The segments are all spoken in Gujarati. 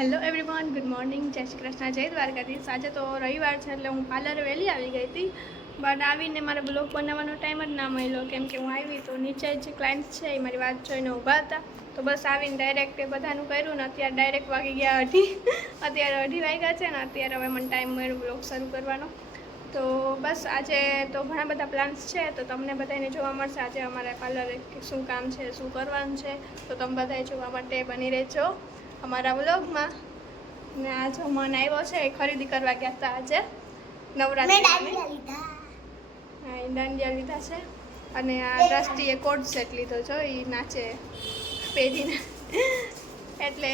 હેલો એવરીવન ગુડ મોર્નિંગ જય શ્રી કૃષ્ણ, જય દ્વારકાધીશ. આજે તો રવિવાર છે એટલે હું પાર્લર વહેલી આવી ગઈ હતી. બટ આવીને મારે બ્લોગ બનાવવાનો ટાઈમ જ ના મળ્યો. કેમ કે હું આવી તો નીચે જે ક્લાયન્ટ છે, એ મારી વાત જોઈને ઊભા હતા. તો બસ આવીને ડાયરેક્ટ એ બધાનું કર્યું ને અત્યારે ડાયરેક્ટ વાગી ગયા અઢી. અત્યારે અઢી વાગ્યા છે ને અત્યારે હવે મને ટાઈમ મળ્યો બ્લોગ શરૂ કરવાનો. તો બસ આજે તો ઘણા બધા પ્લાન્સ છે, તો તમને બધાને જોવા મળશે આજે અમારા પાર્લરે શું કામ છે, શું કરવાનું છે. તો તમે બધાએ જોવા માટે બની રહેજો. અમારા વ્લોગમાં. ને આ જો મન આવ્યો છે એ ખરીદી કરવા ગયા હતા આજે. નવરાત્રી દાંડિયા લીધા. છે. અને આ દ્રષ્ટિએ કોટ સેટ લીધો છો એ નાચે પહેરીને. એટલે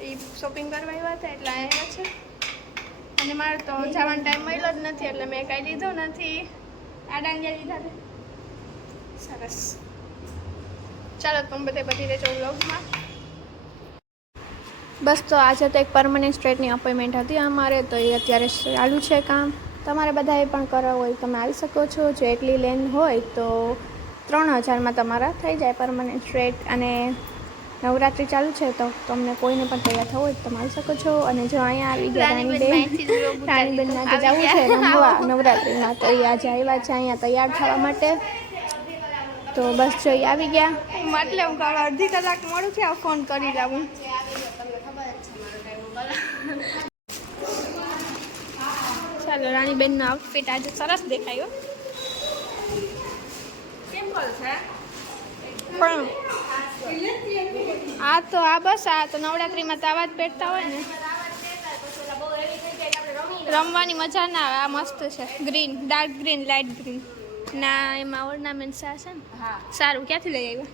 એ શોપિંગ કરવા આવ્યા હતા એટલે આવ્યા છે. અને મારે તો જવાનો ટાઈમ મળ્યો જ નથી એટલે મેં કાંઈ લીધો નથી. આ દાંડિયા લીધા છે. સરસ. ચાલો તમે બધે બધી રહેજો વ્લોગમાં. બસ તો આજે તો એક પરમનન્ટ સ્ટ્રેટની અપોઇન્ટમેન્ટ હતી અમારે તો એ અત્યારે ચાલુ છે કામ. તમારે બધાએ પણ કરાવવું હોય તમે આવી શકો છો. જો એટલી લેન હોય તો ત્રણ હજારમાં તમારા થઈ જાય પરમનન્ટ સ્ટ્રેટ અને નવરાત્રિ ચાલુ છે તો તમને કોઈને પણ તૈયાર થવું હોય તો તમે આવી શકો છો. અને જો અહીંયા આવી ગયા રાણીબેન રાણીબેન આજે જવું છે રમવા નવરાત્રિમાં તો એ આજે આવ્યા છે અહીંયા તૈયાર થવા માટે. તો બસ જો આવી ગયા. મતલબ અડધી કલાક મોડું છે ફોન કરી લાવું. ચાલો રાણીબેનનો આઉટફિટ આજે સરસ દેખાયો. પણ આ તો આ બસ આ તો નવરાત્રિમાં તો આવા જ પહેરતા હોય ને. રમવાની મજા ના આવે આ મસ્ત છે. Green dark green light green ના એમાં ઓર્નામેન્ટ છે ને. સારું ક્યાંથી લઈ આવ્યા?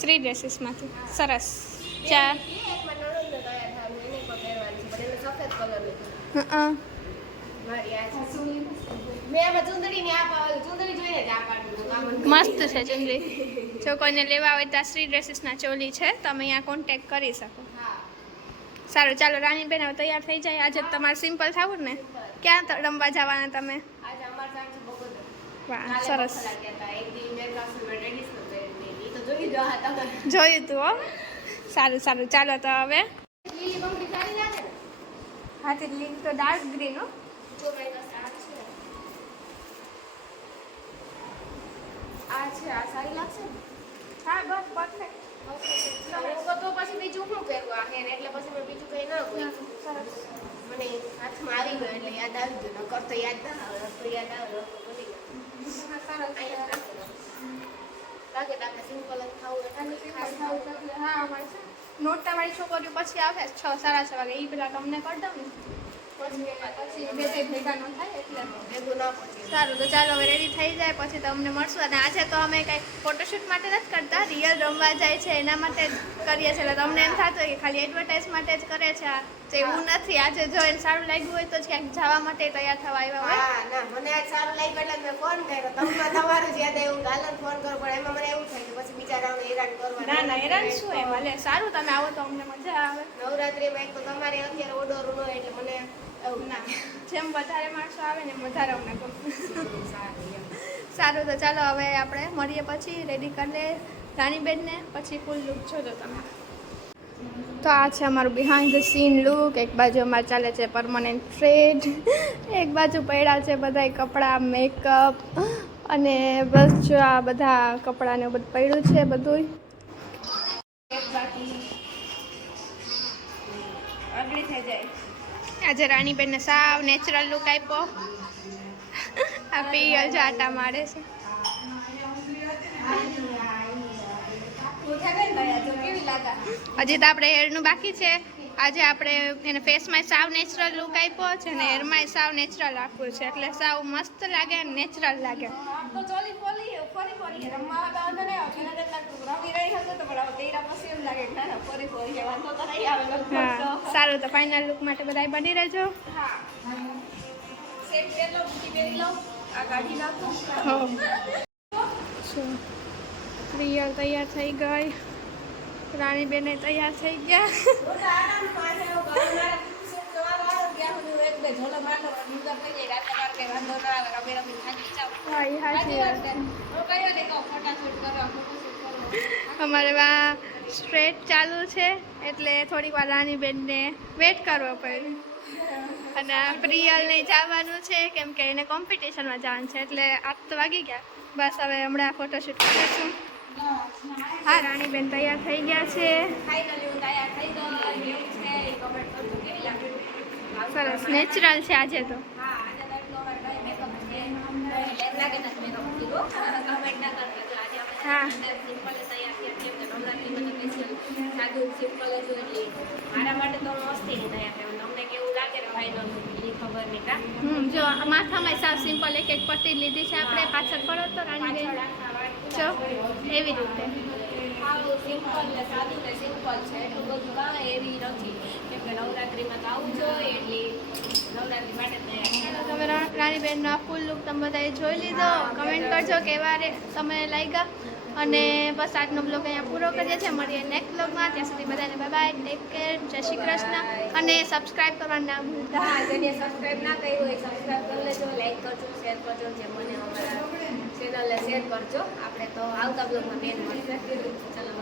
શ્રી ડ્રેસીસમાંથી સરસ. ચા. મસ્ત છે ચુંદડી. જો કોઈને લેવા હોય તો આ શ્રી ડ્રેસીસના ચોલી છે તમે અહીંયા કોન્ટેક કરી શકો. સારું ચાલો રાણીબેન હવે તૈયાર થઈ જાય. આજે તમારે સિમ્પલ થવું ને? ક્યાં તો રમવા જવાના તમે? વાહ સરસ. જોયું તું હો. સારું સારું. ચાલો તો હવે. હા તે લીલ તો ડાર્ક ગ્રીન હો. આ છે આ સારી લાગશે હા બસ પરફેક્ટ તો પછી બીજું શું પહેરવું આ હેર એટલે પછી મેં બીજું કંઈ ના હોય સરસ. મને હાથમાં આવી ગયો એટલે યાદ આવી ગયો. નકર તો યાદ ના આવે તો યાદ આવે. તો ભૂલી ગયો રાખો. લાગે તો છોકરીઓ પછી આવે છ, સાડા છ વાગે. એ પેલા તમને કરી દઉં ને. સારું તો ચાલો હવે રેડી થઈ જાય પછી તમને મળશું અને આજે તો અમે કંઈ ફોટોશૂટ માટે નથી કરતા રિયલ રમવા જાય છે એના માટે જ કરીએ છીએ એટલે તમને એમ થતું કે ખાલી એડવર્ટાઇઝ માટે જ કરે છે એવું નથી આજે જો એને સારું લાગ્યું હોય તો જ ક્યાંક જવા માટે તૈયાર થવા આવ્યા હોય ના મને સારું લાગ્યું એટલે મેં ફોન કર્યો તમને તમારું જ યાદ આવ્યું ફોન કરો પણ એમાં મને એવું થાય કે પછી બિચારાઓને હેરાન કરવા ના ના હેરાન શું એમ? સારું તમે આવો તો અમને મજા આવે. નવરાત્રીમાં એક તો તમારે અત્યારે ઓર્ડર હોય એટલે મને જેમ વધારે માણસો આવે ને વધારે અમને સારું, તો ચાલો હવે આપણે મળીએ પછી રેડી કરી લે રાણીબેનને, પછી ફૂલ લુક જોજો તમે. તો આ છે અમારું બિહાઇન્ડ ધ સીન લુક એક બાજુ અમારે ચાલે છે પરમનન્ટ ટ્રેડ એક બાજુ પડ્યા છે બધા કપડાં મેકઅપ અને બસ જો આ બધા કપડાને બધું પડ્યું છે બધું આજે રાણીબેનને સાવ નેચરલ લુક આપ્યો. આ પિયલ જો આટા મારે છે. હજી તો આપણે હેરનું બાકી છે. આજે આપણે એને ફેસમાં સાવ નેચરલ લુક આપ્યો છે અને હેરમાં સાવ નેચરલ આપ્યું છે. એટલે સાવ મસ્ત લાગે અને નેચરલ લાગે. ફરી ફરી હા સારું તો ફાઇનલ લુક માટે બધા બની રહેજો. પ્રિયલ તૈયાર થઈ ગઈ. રાણીબેને તૈયાર થઈ ગયા. અમારે સ્ટ્રેટ ચાલુ છે એટલે થોડીક વાર રાણીબેનને વેટ કરવો પડ્યો. અને પ્રિયલને જવાનું છે કેમ કે એને કોમ્પિટિશનમાં જવાનું છે એટલે આજ તો વાગી ગયા. બસ હવે હમણાં ફોટોશૂટ કરીશું હા રાણીબેન તૈયાર થઈ ગયા છે. સરસ નેચરલ છે આજે તો. હા સાદું સિમ્પલ જ હોય એટલે મારા માટે તો મસ્તી તૈયાર થયું તમને કેવું લાગે ને ભાઈ નો ખબર નહીં કા? હમ જો આ માથામાં સાવ સિમ્પલ એક એક પટ્ટી લીધી છે આપણે પાછળ પડો તો પાછળ જો એવી રીતે. સિમ્પલ ને સાદું ને સિમ્પલ છે. એટલું બધું કાંઈ એવી નથી. કેમ કે નવરાત્રીમાં તો આવું જોઈએ એટલે નવરાત્રી માટે તમે રાણીબેનનો આ ફૂલ લુક તમે બધાએ જોઈ લીધો. કમેન્ટ કરજો કેવા રે તમે લાગ્યા. અને બસ આજનો બ્લોગ અહીંયા પૂરો કરીએ છીએ. મળીએ નેક્સ્ટ બ્લોગમાં ત્યાં સુધી બધાને બાય બાય ટેક કેર જય શ્રી કૃષ્ણ. અને સબસ્ક્રાઈબ કરવાનું ના ભૂલતા. સબસ્ક્રાઈબ ના કર્યું હોય સબસ્ક્રાઈબ કરી લેજો લાઈક કરજો શેર કરજો, જે મને અમારા ચેનલને શેર કરજો. આપણે તો આવતા બ્લોગમાં મેન મળશે. ચલો